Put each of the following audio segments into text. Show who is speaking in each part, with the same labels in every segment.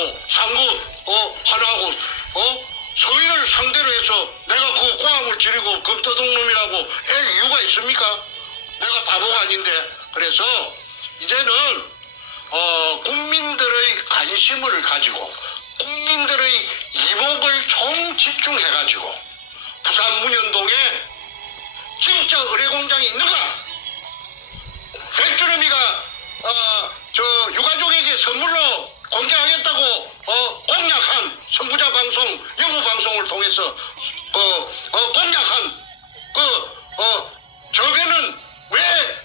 Speaker 1: 하나하고 상구 어 하나하고 어 서인을 상대로 해서 내가 그 고함을 지르고 겁도둑놈이라고 할 이유가 있습니까? 내가 바보가 아닌데 그래서 이제는 어 국민들의 관심을 가지고 국민들의 이목을 총 집중해가지고 부산 문현동에 진짜 의뢰공장이 있는가? 백주름이가 어, 저 유가족에게 선물로 선부자 방송, 영우 방송을 통해서 어, 어, 공약한 그 어, 저배는 왜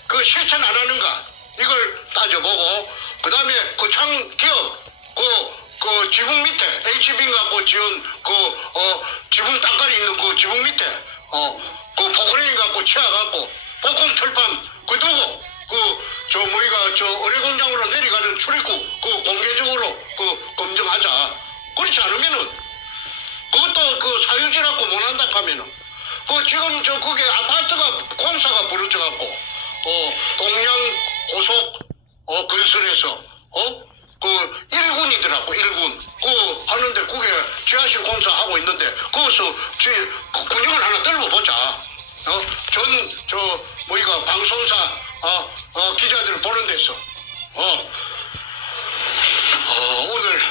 Speaker 1: 그 실천 안 하는가? 이걸 따져보고 그 다음에 그 창 기업 그, 그 지붕 밑에 HB 갖고 지은 그 어, 지붕 땅깔이 있는 그 지붕 밑에 어, 그 포크레인 갖고 치아갖고 복권 철판 그 누구 그저 뭐이가 저 의뢰공장으로 내려가는 출입국 그 공개적으로 그 검증하자 그렇지 않으면은 그것도 그 사유지라고 못한다 하면은 그 지금 저 그게 아파트가 공사가 벌어져 갖고 어 동양 고속 어 건설에서 어그 1군이더라고 1군. 그 하는데 그게 지하실 공사하고 있는데 거기서 지그 근육을 하나 떨어보자. 어 전 저 뭐이가 방송사 어, 어 기자들 보는 데서 어, 어 오늘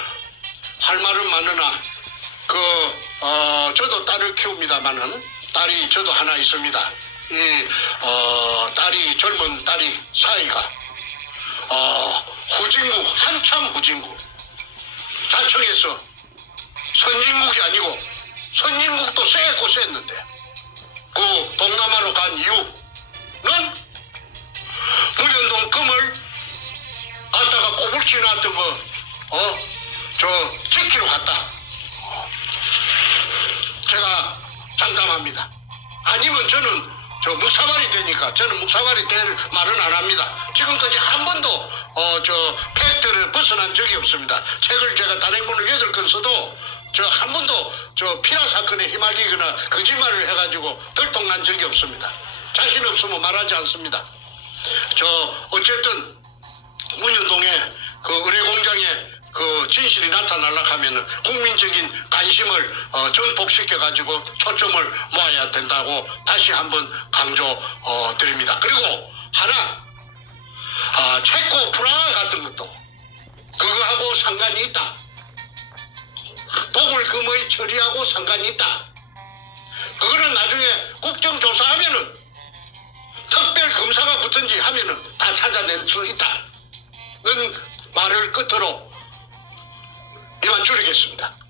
Speaker 1: 할 말은 많으나 그, 어, 저도 딸을 키웁니다만은, 딸이 저도 하나 있습니다. 이, 어, 딸이, 젊은 딸이, 사이가, 어, 후진국, 한참 후진국. 자청에서 선진국이 아니고, 선진국도 쎄고 쎘는데, 그 동남아로 간 이유는 문현동 금을 갖다가 꼬불치 놨던 거, 어, 저, 지키러 갔다. 제가 장담합니다. 아니면 저는 저 묵사발이 되니까 저는 묵사발이 될 말은 안 합니다. 지금까지 한 번도 어 저 팩트를 벗어난 적이 없습니다. 책을 제가 단행본을 여덟 권 써도 저 한 번도 저 피라 사건에 휘말리거나 거짓말을 해가지고 들통난 적이 없습니다. 자신 없으면 말하지 않습니다. 저 어쨌든 문현동에 진실이 나타나려 하면은 국민적인 관심을 어, 전복시켜 가지고 초점을 모아야 된다고 다시 한번 강조 어, 드립니다. 그리고 하나 아, 체코 프라하 같은 것도 그거하고 상관이 있다. 도굴금의 처리하고 상관이 있다. 그거는 나중에 국정조사하면은 특별 검사가 붙든지 하면은 다 찾아낼 수 있다. 는 말을 끝으로 이만 줄이겠습니다.